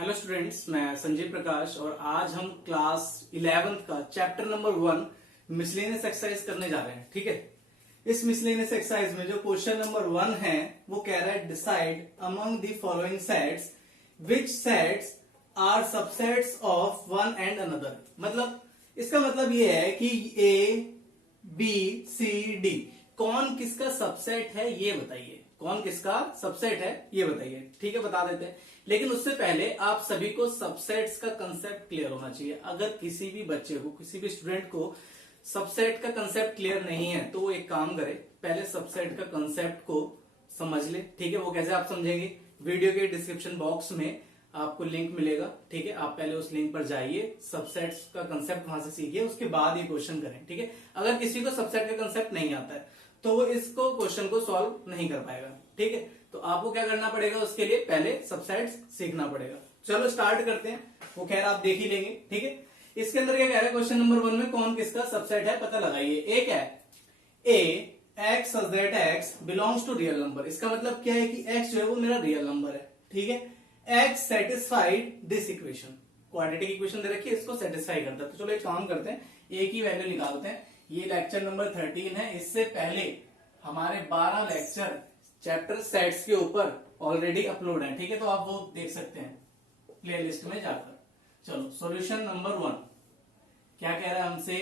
Hello students, मैं संजय प्रकाश और आज हम क्लास 11th का चैप्टर नंबर 1 मिसलेनियस एक्सरसाइज करने जा रहे हैं। ठीक है, इस मिसलेनियस एक्सरसाइज में जो क्वेश्चन नंबर 1 है वो कह रहा है decide among the following sets which sets are subsets of one and another. मतलब इसका मतलब ये है कि ए बी सी डी कौन किसका सबसेट है ये बताइए, कौन किसका सबसेट है ये बताइए। ठीक है, बता देते हैं, लेकिन उससे पहले आप सभी को सबसेट्स का कंसेप्ट क्लियर होना चाहिए। अगर किसी भी बच्चे को, किसी भी स्टूडेंट को सबसेट का कंसेप्ट क्लियर नहीं है तो वो एक काम करे, पहले सबसेट का कंसेप्ट को समझ ले। ठीक है, वो कैसे आप समझेंगे, वीडियो के डिस्क्रिप्शन बॉक्स में आपको लिंक मिलेगा। ठीक है, आप पहले उस लिंक पर जाइए, सबसेट्स का कंसेप्ट वहां से सीखिए, उसके बाद ये क्वेश्चन करें। ठीक है, अगर किसी को सबसेट का कंसेप्ट नहीं आता है तो वो इसको क्वेश्चन को सॉल्व नहीं कर पाएगा। ठीक है, तो आपको क्या करना पड़ेगा, उसके लिए पहले सबसेट्स सीखना पड़ेगा। चलो स्टार्ट करते हैं, वो खैर आप देख ही लेंगे। ठीक है, इसके अंदर क्या कह रहा है, क्वेश्चन नंबर 1 में कौन किसका सबसेट है पता लगाइए। एक है a x such that x belongs to real number. इसका मतलब क्या है कि एक्स जो है वो मेरा रियल नंबर है। ठीक है, x satisfied this equation, quadratic equation दे रखी है, इसको सेटिस्फाई करता है। तो चलो एक काम करते हैं, ए की वैल्यू निकालते हैं। ये लेक्चर नंबर 13 है, इससे पहले हमारे 12 लेक्चर चैप्टर सेट्स के ऊपर ऑलरेडी अपलोड है। ठीक है, तो आप वो देख सकते हैं प्लेलिस्ट में जाकर। चलो सॉल्यूशन नंबर 1 क्या कह रहा है हमसे,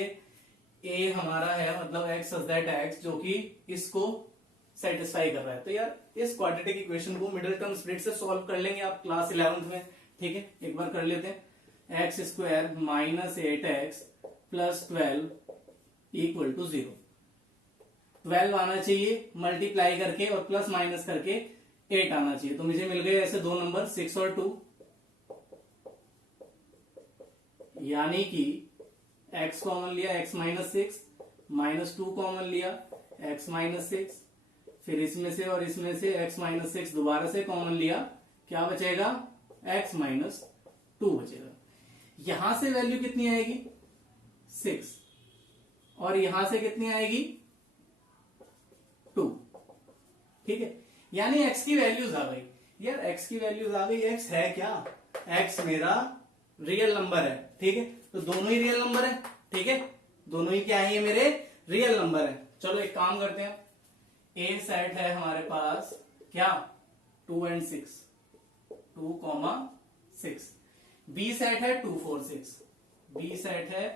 ए हमारा है मतलब एक्स सच दैट एक्स जो कि इसको सेटिस्फाई कर रहा है। तो यार इस क्वाड्रेटिक इक्वेशन को मिडिल टर्म स्प्लिट से सॉल्व कर लेंगे आप क्लास 11th में। ठीक है, एक बार कर लेते हैं। X square minus 8x plus 12 equal to 0। 12 आना चाहिए मल्टीप्लाई करके और प्लस माइनस करके 8 आना चाहिए। तो मुझे मिल गए ऐसे दो नंबर 6 और 2, यानी कि x कॉमन लिया x माइनस 6, माइनस 2 कॉमन लिया x माइनस 6, फिर इसमें से और इसमें से x माइनस 6 दोबारा से कॉमन लिया, क्या बचेगा x माइनस 2 बचेगा। यहां से वैल्यू कितनी आएगी 6 और यहां से कितनी आएगी 2। ठीक है, यानी x की वैल्यूज आ गई। यार x की वैल्यूज आ गई, x है क्या, x मेरा रियल नंबर है। ठीक है, तो दोनों ही रियल नंबर है। ठीक है, दोनों ही क्या है, ये मेरे रियल नंबर है। चलो एक काम करते हैं, ए सेट है हमारे पास क्या 2 and 6, 2,6। बी सेट है 2 4 6, बी सेट है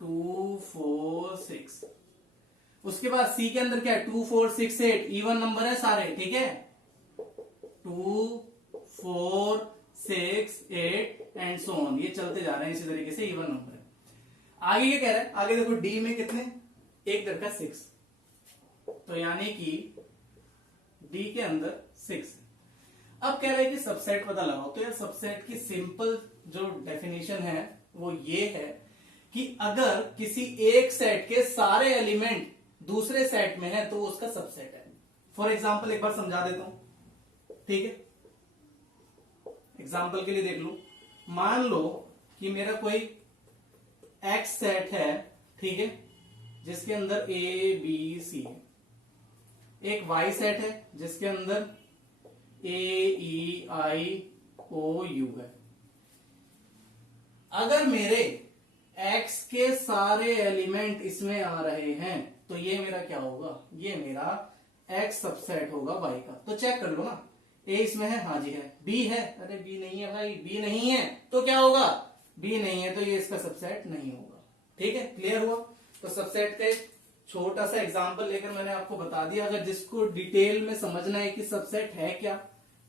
2 4 6। उसके बाद सी के अंदर क्या है 2 4 6 8, इवन नंबर है सारे। ठीक है, 2 4 6 8 एंड सो ऑन, ये चलते जा रहे हैं इसी तरीके से, इवन नंबर है। आगे क्या कह रहा है, आगे देखो डी में कितने, एक दरका 6, तो यानी कि डी के अंदर 6। अब कह रहे हैं कि सबसेट पता लगाओ। तो यार सबसेट की सिंपल जो डेफिनेशन है वो ये है कि अगर किसी एक सेट के सारे एलिमेंट दूसरे सेट में है तो उसका सबसेट है। फॉर एग्जाम्पल एक बार समझा देता हूं। ठीक है, एग्जाम्पल के लिए देख लो, मान लो कि मेरा कोई एक्स सेट है। ठीक है, जिसके अंदर ए बी सी है, एक वाई सेट है जिसके अंदर ए ई आई ओ यू है। अगर मेरे x के सारे एलिमेंट इसमें आ रहे हैं तो ये मेरा क्या होगा, ये मेरा x सबसेट होगा y का। तो चेक कर लो ना, a इसमें है, हाँ जी है, b है, अरे b नहीं है भाई, b नहीं है तो क्या होगा, b नहीं है तो ये इसका सबसेट नहीं होगा। ठीक है, क्लियर हुआ। तो सबसेट का एक छोटा सा एग्जांपल लेकर मैंने आपको बता दिया। अगर जिसको डिटेल में समझना है कि सबसेट है क्या,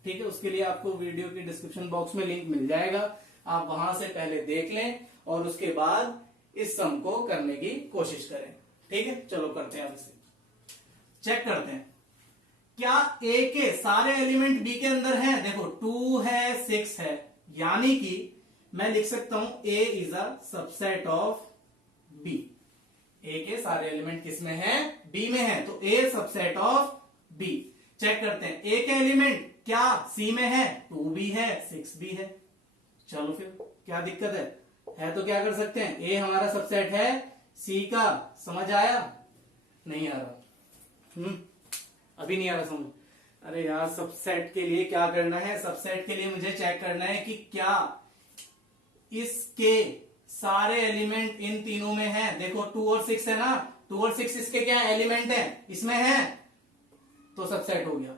ठीक है, उसके लिए आपको वीडियो के डिस्क्रिप्शन बॉक्स में लिंक मिल जाएगा, आप वहां से पहले देख लें और उसके बाद इस सम को करने की कोशिश करें। ठीक है, चलो करते हैं, अब इसे चेक करते हैं। क्या ए के सारे एलिमेंट बी के अंदर हैं, देखो 2 है 6 है, यानी कि मैं लिख सकता हूं A is a subset of B. A के सारे एलिमेंट किसमें है, बी में है, तो A subset of B. Check करते हैं, ए के एलिमेंट क्या सी में है, 2 भी है 6 भी है। चलो फिर क्या दिक्कत है तो क्या कर सकते हैं, ए हमारा सबसेट है सी का। समझ आया, नहीं आ रहा, अभी नहीं आ रहा समझ। अरे यार, सबसेट के लिए क्या करना है, सबसेट के लिए मुझे चेक करना है कि क्या इसके सारे एलिमेंट इन तीनों में है। देखो 2 और 6 है ना, 2 और 6 इसके क्या एलिमेंट है, इसमें है, तो सबसेट हो गया।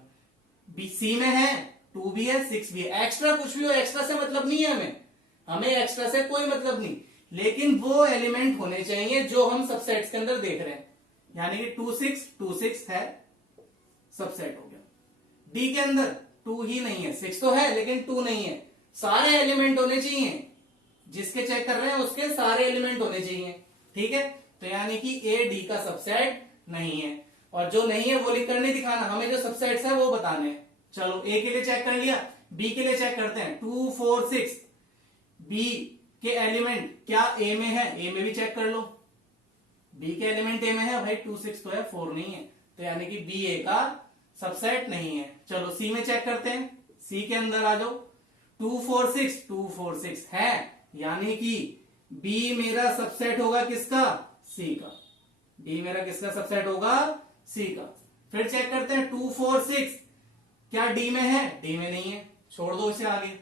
बी सी में है, 2 भी है 6 भी है। एक्स्ट्रा कुछ भी हो, एक्स्ट्रा से मतलब नहीं है हमें एक्स्ट्रा से कोई मतलब नहीं, लेकिन वो एलिमेंट होने चाहिए जो हम सबसेट्स के अंदर देख रहे हैं। यानी कि 2 6 है, सबसेट हो गया। डी के अंदर 2 ही नहीं है, 6 तो है लेकिन 2 नहीं है। सारे एलिमेंट होने चाहिए, जिसके चेक कर रहे हैं उसके सारे एलिमेंट होने चाहिए, ठीक है। तो यानी कि ए डी का सबसेट नहीं है, और जो नहीं है वो लिख कर नहीं दिखाना, हमें जो सबसेट्स है वो बताने हैं। चलो ए के लिए चेक कर लिया, बी के लिए चेक करते हैं। 2 4 6 बी के एलिमेंट क्या ए में है, ए में भी चेक कर लो। बी के एलिमेंट ए में है भाई, 2 6 तो है, 4 नहीं है, तो यानी कि बी ए का सबसेट नहीं है। चलो सी में चेक करते हैं, सी के अंदर आ जाओ। 2 4 6 है, यानी कि बी मेरा सबसेट होगा किसका, सी का। बी मेरा किसका सबसेट होगा, सी का। फिर चेक करते हैं 2 4 6 क्या डी में है, डी में नहीं है, छोड़ दो इसे आगे।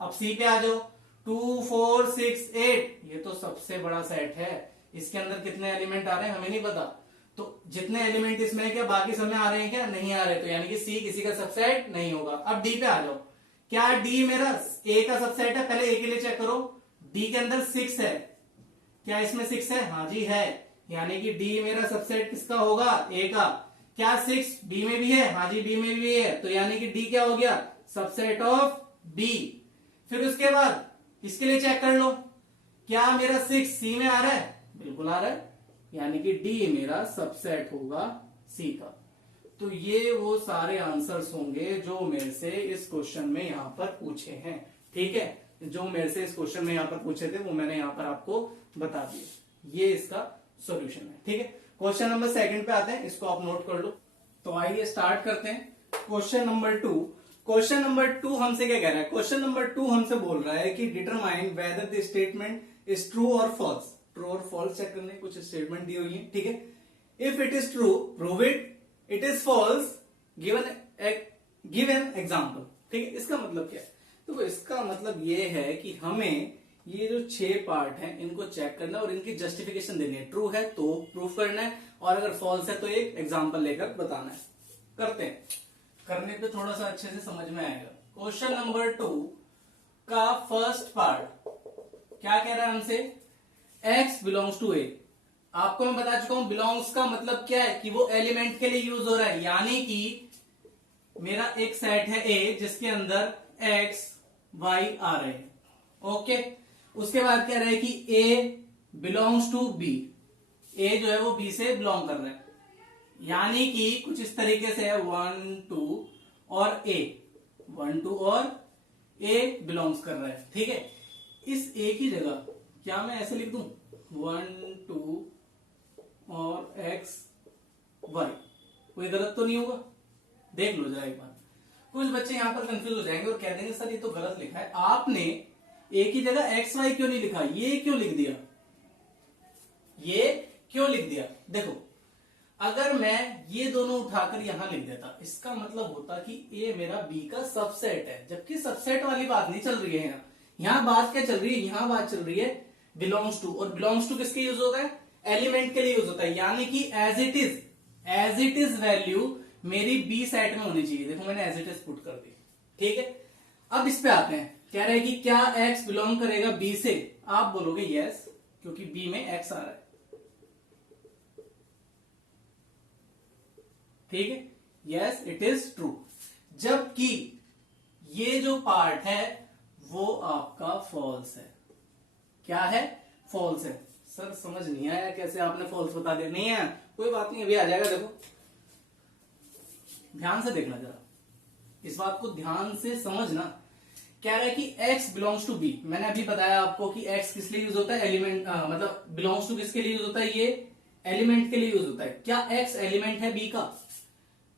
अब सी पे आ जाओ। 2 4 6 8 ये तो सबसे बड़ा सेट है, इसके अंदर कितने एलिमेंट आ रहे हैं हमें नहीं पता, तो जितने एलिमेंट इसमें है क्या बाकी सब में आ रहे हैं क्या, नहीं आ रहे, तो यानी कि सी किसी का सबसेट नहीं होगा। अब डी पे आ जाओ, क्या डी मेरा ए का सबसेट है, पहले ए के लिए चेक करो। डी के अंदर 6 है, क्या इसमें 6 है, हाँ जी है, यानी कि डी मेरा सबसेट किसका होगा, ए का। क्या 6 बी में भी है, हाँ जी बी में भी है, तो यानी कि डी क्या हो गया, सबसेट ऑफ बी। फिर उसके बाद इसके लिए चेक कर लो, क्या मेरा 6 सी में आ रहा है, बिल्कुल आ रहा है, यानी कि डी मेरा सबसेट होगा सी का। तो ये वो सारे आंसर्स होंगे जो मेरे से इस क्वेश्चन में यहां पर पूछे हैं, ठीक है। जो मेरे से इस क्वेश्चन में यहां पर पूछे थे वो मैंने यहां पर आपको बता दिए, ये इसका सॉल्यूशन है, ठीक है। क्वेश्चन नंबर 2 पे आते हैं, इसको आप नोट कर लो। तो आइए स्टार्ट करते हैं। क्वेश्चन नंबर 2, क्वेश्चन नंबर 2 हमसे क्या कह रहा है, क्वेश्चन नंबर 2 हमसे बोल रहा है कि determine whether the statement is true और फॉल्स। ट्रू और फॉल्स चेक करने कुछ स्टेटमेंट दी हुई है, ठीक है। If it is true prove it, it is false give an example, ठीक है। इसका मतलब क्या है, तो इसका मतलब ये है कि हमें ये जो 6 पार्ट हैं इनको चेक करना है और इनकी जस्टिफिकेशन देनी है। ट्रू है तो प्रूफ करना है, और अगर फॉल्स है तो एक एग्जाम्पल लेकर बताना है। करते हैं, करने पे थोड़ा सा अच्छे से समझ में आएगा। क्वेश्चन नंबर 2 का फर्स्ट पार्ट क्या कह रहा है हमसे, x बिलोंग्स टू ए। आपको मैं बता चुका हूं बिलोंग्स का मतलब क्या है, कि वो एलिमेंट के लिए यूज हो रहा है, यानी कि मेरा एक सेट है ए जिसके अंदर x y आ रहे हैं, ओके। उसके बाद कह रहा है कि a belongs to b, a जो है वो b से बिलोंग कर रहा है, यानी कि कुछ इस तरीके से है 1 2 और a, 1 2 और a बिलोंग्स कर रहा है, ठीक है। इस a की जगह क्या मैं ऐसे लिख दूं 1 2 और x y, कोई गलत तो नहीं होगा, देख लो जरा एक बार। कुछ बच्चे यहां पर कंफ्यूज हो जाएंगे और कह देंगे सर ये तो गलत लिखा है, आपने ए की जगह एक्स वाई क्यों नहीं लिखा, ये क्यों लिख दिया, ये क्यों लिख दिया। देखो अगर मैं ये दोनों उठाकर यहां लिख देता, इसका मतलब होता कि ए मेरा बी का सबसेट है, जबकि सबसेट वाली बात नहीं चल रही है यहां बात क्या चल रही है, यहां बात चल रही है बिलोंग्स टू, और बिलोंग्स टू किसके यूज होता है, एलिमेंट के लिए यूज होता है, यानी कि एज इट इज वैल्यू मेरी बी सेट में होनी चाहिए। देखो मैंने एज इट इज पुट कर दी, ठीक है। अब इस पे आते हैं, कह रहे हैं कि क्या x बिलोंग करेगा b से, आप बोलोगे यस, क्योंकि b में x आ रहा है, ठीक है, यस इट इज ट्रू। जबकि ये जो पार्ट है वो आपका फॉल्स है, क्या है, फॉल्स है। सर समझ नहीं आया कैसे आपने फॉल्स बता दिया, नहीं है कोई बात नहीं, अभी आ जाएगा। देखो ध्यान से देखना जरा, इस बात को ध्यान से समझना। कह रहा है कि x बिलोंग्स टू b, मैंने अभी बताया आपको कि x किस लिए यूज होता है, एलिमेंट मतलब बिलोंग्स टू किसके लिए यूज होता है, ये एलिमेंट के लिए यूज होता है। क्या x एलिमेंट है b का,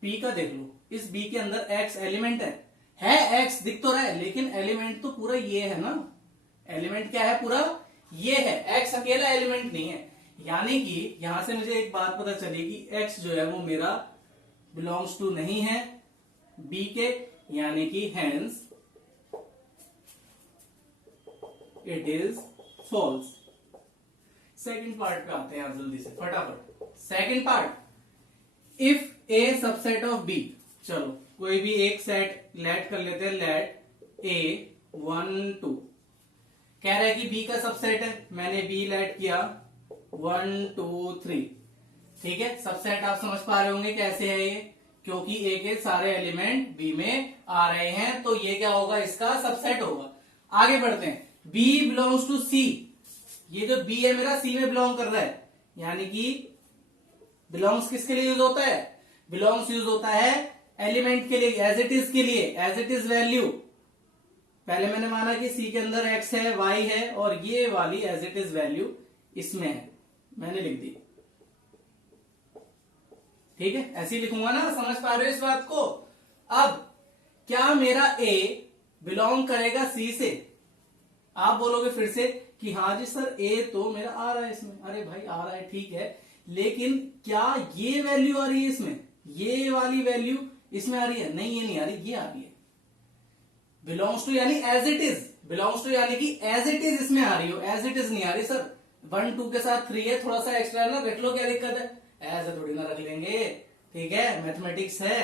b का देख लो, इस b के अंदर x एलिमेंट है x दिख तो रहा है, लेकिन एलिमेंट तो पूरा ये है ना, एलिमेंट क्या है, पूरा ये है, x अकेला एलिमेंट नहीं है। यानी कि यहां से मुझे एक बात पता चली कि x जो है वो मेरा बिलोंग्स टू नहीं है बी के, यानी कि hence it is false. Second part पे आते हैं आप जल्दी से फटाफट। Second part, if A subset of B, चलो कोई भी एक सेट लेट कर लेते हैं, लेट ए 1 2, कह रहा है कि बी का सबसेट है, मैंने बी लेट किया 1 2 3, ठीक है। सबसेट आप समझ पा रहे होंगे कैसे है ये, क्योंकि ए के सारे एलिमेंट बी में आ रहे हैं, तो ये क्या होगा, इसका सबसेट होगा। आगे बढ़ते हैं, बी बिलोंग्स टू सी, ये जो बी है मेरा सी में बिलोंग कर रहा है, यानी कि बिलोंग्स किसके लिए यूज होता है, बिलोंग्स यूज होता है एलिमेंट के लिए, एज इट इज के लिए, एज इट इज वैल्यू। पहले मैंने माना कि सी के अंदर एक्स है, वाई है, और ये वाली एज इट इज वैल्यू इसमें है, मैंने लिख दी, ठीक है। ऐसे ही लिखूंगा ना, समझ पा रहे हो इस बात को। अब क्या मेरा ए बिलोंग करेगा सी से, आप बोलोगे फिर से कि हाँ जी सर ए तो मेरा आ रहा है इसमें, अरे भाई आ रहा है ठीक है, लेकिन क्या ये वैल्यू आ रही है इसमें, ये वाली वैल्यू इसमें आ रही है, नहीं ये नहीं आ रही, ये आ रही है। बिलोंग्स टू यानी as it is, belongs to यानी कि एज इट इज इसमें आ रही हो, एज इट इज नहीं आ रही सर, 1 2 के साथ 3 है, थोड़ा सा एक्स्ट्रा ना रख लो, क्या दिक्कत है, ऐसे थोड़ी ना रख लेंगे, ठीक है, मैथमेटिक्स है,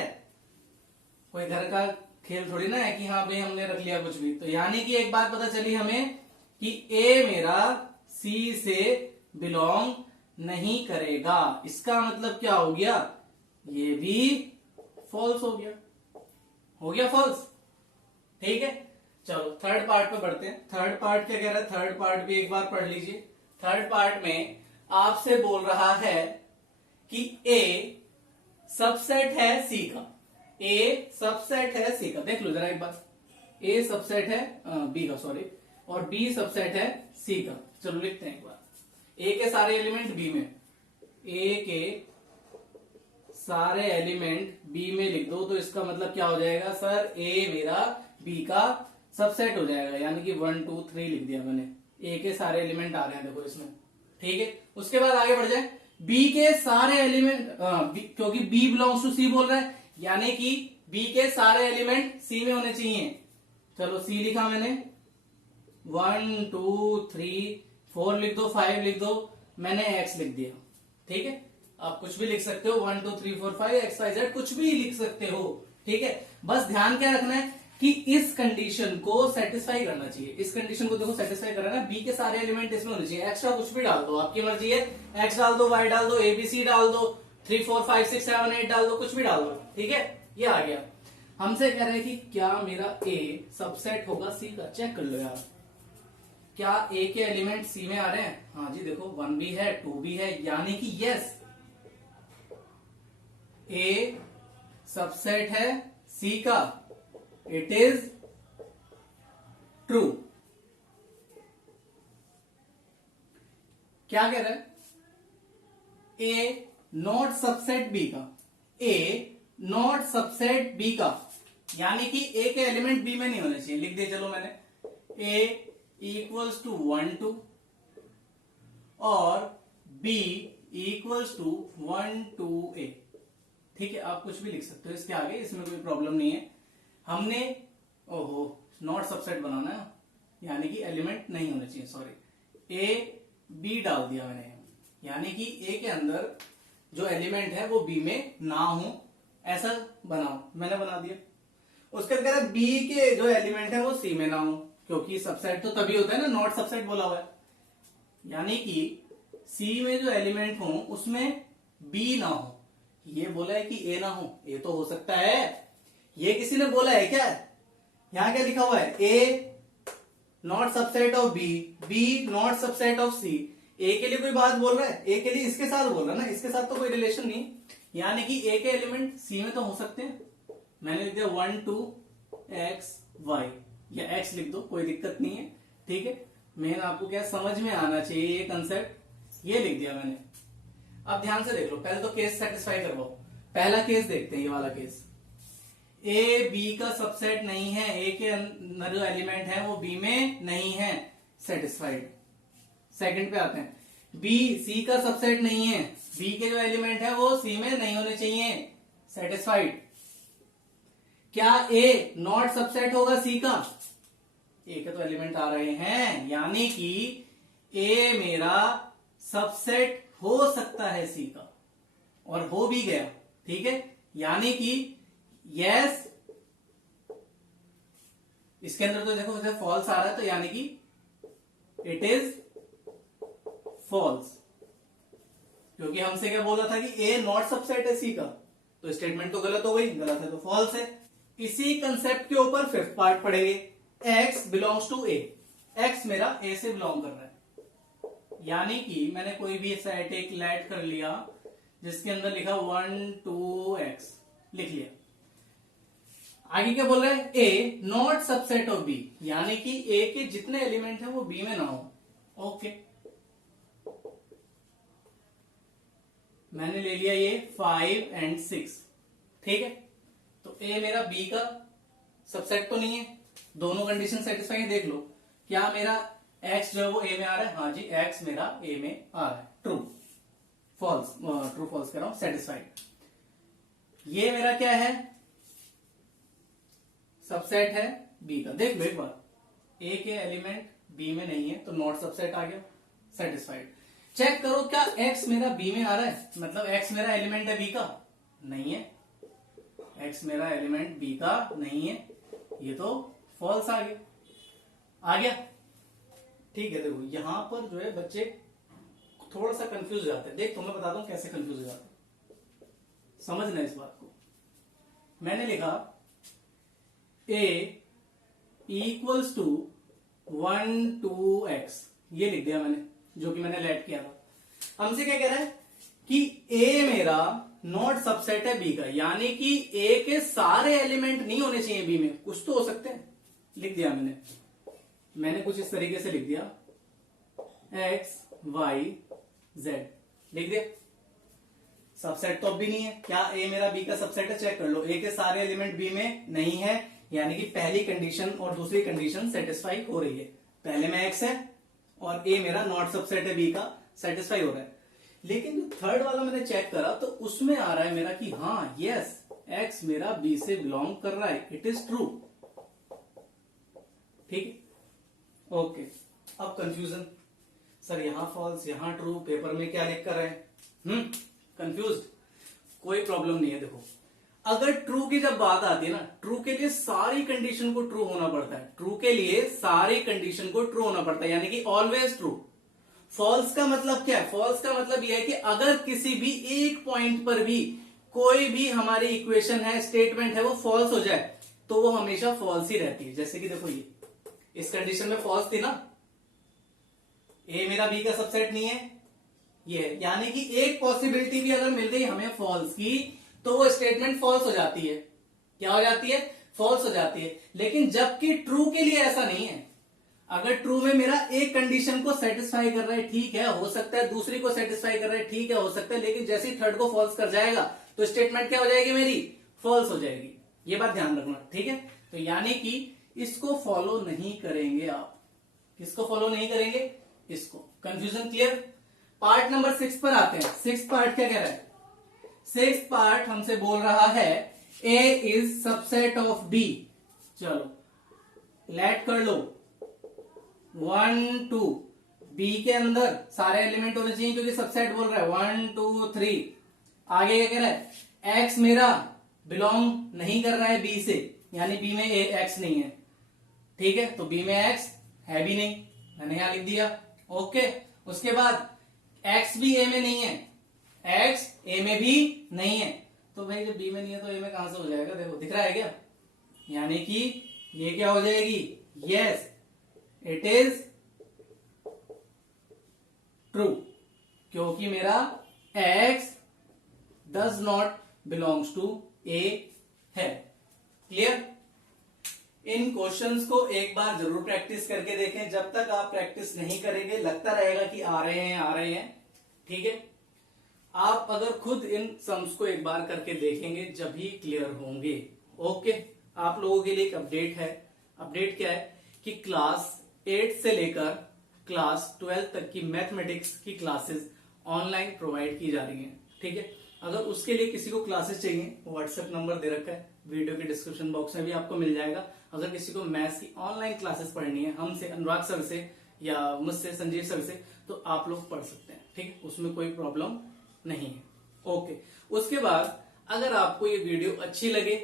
कोई घर का खेल थोड़ी ना है कि हाँ भाई हमने रख लिया कुछ भी। तो यानी कि एक बात पता चली हमें कि ए मेरा सी से बिलोंग नहीं करेगा, इसका मतलब क्या हो गया, ये भी फॉल्स हो गया फॉल्स, ठीक है। चलो थर्ड पार्ट पे बढ़ते हैं। थर्ड पार्ट क्या कह रहा है, थर्ड पार्ट भी एक बार पढ़ लीजिए। थर्ड पार्ट में आपसे बोल रहा है कि ए सबसेट है सी का, ए सबसेट है सी का, देख लो जरा एक बार, ए सबसेट है बी का, सॉरी, और बी सबसेट है सी का। चलो लिखते हैं एक बार, ए के सारे एलिमेंट बी में, ए के सारे एलिमेंट बी में लिख दो, तो इसका मतलब क्या हो जाएगा सर, ए मेरा बी का सबसेट हो जाएगा, यानी कि 1 2 3 लिख दिया मैंने, ए के सारे एलिमेंट आ रहे हैं देखो इसमें, ठीक है। उसके बाद आगे बढ़ जाए, बी के सारे एलिमेंट, क्योंकि बी बिलोंग्स टू सी बोल रहा है, यानी कि बी के सारे एलिमेंट सी में होने चाहिए। चलो सी लिखा मैंने, 1 2 3 4 लिख दो, 5 लिख दो, मैंने एक्स लिख दिया, ठीक है। आप कुछ भी लिख सकते हो, 1 2 3 4 5 एक्स वाई जेड कुछ भी लिख सकते हो, ठीक है। बस ध्यान क्या रखना है कि इस कंडीशन को सेटिस्फाई करना चाहिए, इस कंडीशन को देखो सेटिस्फाई करना है, बी के सारे एलिमेंट इसमें होने चाहिए, एक्स्ट्रा कुछ भी डाल दो, आपकी मर्जी है, एक्स डाल दो, वाई डाल दो, एबीसी डाल दो, 3 4 5 6 7 8 डाल दो, कुछ भी डाल दो, ठीक है। ये आ गया। हमसे कह रहे हैं कि क्या मेरा ए सबसेट होगा सी का, चेक कर लो यार, क्या ए के एलिमेंट सी में आ रहे हैं, हाँ जी देखो 1 भी है 2 भी है, यानी कि यस ए सबसेट है सी का, इट इज ट्रू। क्या कह रहा है, ए नॉट सबसेट बी का, ए नॉट सबसेट बी का, यानी कि ए के एलिमेंट बी में नहीं होने चाहिए, लिख दे चलो मैंने, ए इक्वल्स टू 1 2 और बी इक्वल्स टू 1 2 ए, ठीक है। आप कुछ भी लिख सकते हो इसके आगे, इसमें कोई प्रॉब्लम नहीं है। हमने ओहो नॉट सबसेट बनाना है, यानी कि एलिमेंट नहीं होने चाहिए, सॉरी, ए बी डाल दिया मैंने, यानी कि ए के अंदर जो एलिमेंट है वो बी में ना हो, ऐसा बनाओ, मैंने बना दिया। उसके बाद बी के जो एलिमेंट है वो सी में ना हो, क्योंकि सबसेट तो तभी होता है ना, नॉट सबसेट बोला हुआ है, यानी कि सी में जो एलिमेंट हो उसमें बी ना हो। ये बोला है कि ए ना हो, ए तो हो सकता है, ये किसी ने बोला है क्या, यहां क्या लिखा हुआ है, A not subset of B, B not subset of C, A के लिए कोई बात बोल रहा है, ए के लिए इसके साथ बोल रहा है ना, इसके साथ तो कोई रिलेशन नहीं, यानी कि ए के एलिमेंट सी में तो हो सकते हैं। मैंने लिख दिया 1 2 एक्स वाई, या एक्स लिख दो, कोई दिक्कत नहीं है, ठीक है। मेन आपको क्या समझ में आना चाहिए ये कंसेप्ट, ये लिख दिया मैंने। अब ध्यान से देख लो, पहले तो केस सेटिस्फाई करवाओ। पहला केस देखते हैं, ये वाला केस, ए बी का सबसेट नहीं है, ए के अंदर जो एलिमेंट है वो बी में नहीं है, सेटिस्फाइड। सेकंड पे आते हैं, बी सी का सबसेट नहीं है, बी के जो एलिमेंट है वो सी में नहीं होने चाहिए, सेटिस्फाइड। क्या ए नॉट सबसेट होगा सी का? ए के तो एलिमेंट आ रहे हैं, यानी कि ए मेरा सबसेट हो सकता है सी का, और हो भी गया। ठीक है, यानी कि यस, इसके अंदर तो देखो फॉल्स आ रहा है, तो यानी कि इट इज फॉल्स, क्योंकि हमसे क्या बोला था कि ए नॉट सबसेट है सी का, तो स्टेटमेंट तो गलत हो गई, गलत है तो फॉल्स है। इसी कंसेप्ट के ऊपर फिफ्थ पार्ट पढ़ेंगे, X belongs to A. X मेरा ए से बिलोंग कर रहा है, यानी कि मैंने कोई भी सेट एक लेट कर लिया जिसके अंदर लिखा 1 2 एक्स लिख लिया। आगे क्या बोल रहा है? A not subset of B, यानी कि ए के जितने एलिमेंट हैं वो बी में ना हो। ओके, मैंने ले लिया ये 5 और 6। ठीक है, तो ए मेरा बी का सबसेट तो नहीं है, दोनों कंडीशन सेटिस्फाई है। देख लो, क्या मेरा एक्स जो है वो ए में आ रहा है? हाँ जी, एक्स मेरा ए में आ रहा है, ट्रू फॉल्स, ट्रू फॉल्स कह रहा हूं, सेटिस्फाइड। ये मेरा क्या है? सबसेट है बी का। देख लो एक बार, ए के एलिमेंट बी में नहीं है तो नॉट सबसेट आ गया, सेटिस्फाइड। चेक करो, क्या एक्स मेरा बी में आ रहा है? मतलब एक्स मेरा एलिमेंट है बी का? नहीं है, एक्स मेरा एलिमेंट बी का नहीं है, ये तो फॉल्स आ गया। आ गया? ठीक है, देखो यहां पर जो है बच्चे थोड़ा सा कंफ्यूज हो जाते हैं। देख, तुम्हें बताता हूं कैसे कंफ्यूज हो जाते हैं, समझना इस बात को। मैंने लिखा a इक्वल्स टू 1 2 x, ये लिख दिया मैंने, जो कि मैंने लेट किया था। हमसे क्या कह रहा है कि a मेरा नॉट सबसेट है b का, यानी कि a के सारे एलिमेंट नहीं होने चाहिए b में, कुछ तो हो सकते हैं। लिख दिया मैंने कुछ इस तरीके से लिख दिया, x y z लिख दिया। सबसेट तो अब भी नहीं है। क्या a मेरा b का सबसेट है? चेक कर लो, a के सारे एलिमेंट b में नहीं है, यानी कि पहली कंडीशन और दूसरी कंडीशन सेटिस्फाई हो रही है। पहले में x है और a मेरा नॉट सबसेट है b का, सेटिस्फाई हो रहा है। लेकिन जो थर्ड वाला मैंने चेक करा तो उसमें आ रहा है मेरा कि हाँ यस, x मेरा b से बिलोंग कर रहा है, इट इज ट्रू। ठीक, ओके। अब कंफ्यूजन, सर यहां फॉल्स यहां ट्रू, पेपर में क्या लिख कर है? कंफ्यूज? कोई प्रॉब्लम नहीं है। देखो, अगर ट्रू की जब बात आती है ना, ट्रू के लिए सारी कंडीशन को ट्रू होना पड़ता है, ट्रू के लिए सारी कंडीशन को ट्रू होना पड़ता है, यानी कि ऑलवेज ट्रू। फॉल्स का मतलब क्या है? फॉल्स का मतलब यह है कि अगर किसी भी एक पॉइंट पर भी कोई भी हमारी इक्वेशन है, स्टेटमेंट है, वो फॉल्स हो जाए तो वो हमेशा फॉल्स ही रहती है। जैसे कि देखो, ये इस कंडीशन में फॉल्स थी ना, ए मेरा बी का सबसेट नहीं है, ये यानी कि एक पॉसिबिलिटी भी अगर मिल गई हमें फॉल्स की तो वो स्टेटमेंट फॉल्स हो जाती है। क्या हो जाती है? फॉल्स हो जाती है। लेकिन जबकि ट्रू के लिए ऐसा नहीं है। अगर ट्रू में मेरा एक कंडीशन को सेटिस्फाई कर रहा है, ठीक है, हो सकता है दूसरी को सेटिस्फाई कर रहा है, ठीक है, हो सकता है, लेकिन जैसे ही थर्ड को फॉल्स कर जाएगा तो स्टेटमेंट क्या हो जाएगी मेरी? फॉल्स हो जाएगी। ये बात ध्यान रखना, ठीक है। तो यानी कि इसको फॉलो नहीं करेंगे आप। किसको फॉलो नहीं करेंगे? इसको। Confusion clear? पार्ट नंबर 6 पर आते हैं। 6 पार्ट क्या कह रहा है? 6 पार्ट हमसे बोल रहा है A is subset of B। चलो लेट कर लो, 1 2 B के अंदर सारे एलिमेंट होने चाहिए क्योंकि सबसेट बोल रहा है, 1 2 3। आगे क्या कह रहा है? X मेरा बिलोंग नहीं कर रहा है B से, यानी B में X नहीं है, ठीक है, तो B में X है भी नहीं, मैंने यहां लिख दिया। ओके, उसके बाद X भी A में नहीं है, X A में भी नहीं है, तो भाई जब B में नहीं है तो A में कहां से हो जाएगा? देखो दिख रहा है क्या? यानी कि ये क्या हो जाएगी? यस, इट इज ट्रू, क्योंकि मेरा X does not belongs to A है। क्लियर? इन क्वेश्चंस को एक बार जरूर प्रैक्टिस करके देखें। जब तक आप प्रैक्टिस नहीं करेंगे लगता रहेगा कि आ रहे हैं, ठीक है। आप अगर खुद इन सम्स को एक बार करके देखेंगे जब ही क्लियर होंगे। ओके, आप लोगों के लिए एक अपडेट है। अपडेट क्या है कि क्लास 8 से लेकर क्लास 12 तक की मैथमेटिक्स की क्लासेस ऑनलाइन प्रोवाइड की जा रही हैं, ठीक है। अगर उसके लिए किसी को क्लासेस चाहिए, व्हाट्सएप नंबर दे रखा है, वीडियो के डिस्क्रिप्शन बॉक्स में भी आपको मिल जाएगा। अगर किसी को मैथ्स की ऑनलाइन क्लासेस पढ़नी है हमसे, अनुराग सर से या मुझसे संजीव सर से, तो आप लोग पढ़ सकते हैं, ठीक है, उसमें कोई प्रॉब्लम नहीं है। ओके, उसके बाद अगर आपको ये वीडियो अच्छी लगे,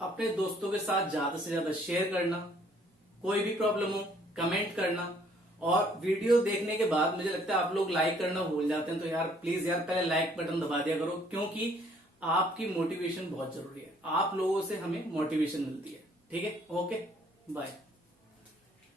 अपने दोस्तों के साथ ज्यादा से ज्यादा शेयर करना, कोई भी प्रॉब्लम हो कमेंट करना, और वीडियो देखने के बाद मुझे लगता है आप लोग लाइक करना भूल जाते हैं, तो यार प्लीज यार पहले लाइक बटन दबा दिया करो, क्योंकि आपकी मोटिवेशन बहुत जरूरी है, आप लोगों से हमें मोटिवेशन मिलती है। ठीक है, ओके, बाय।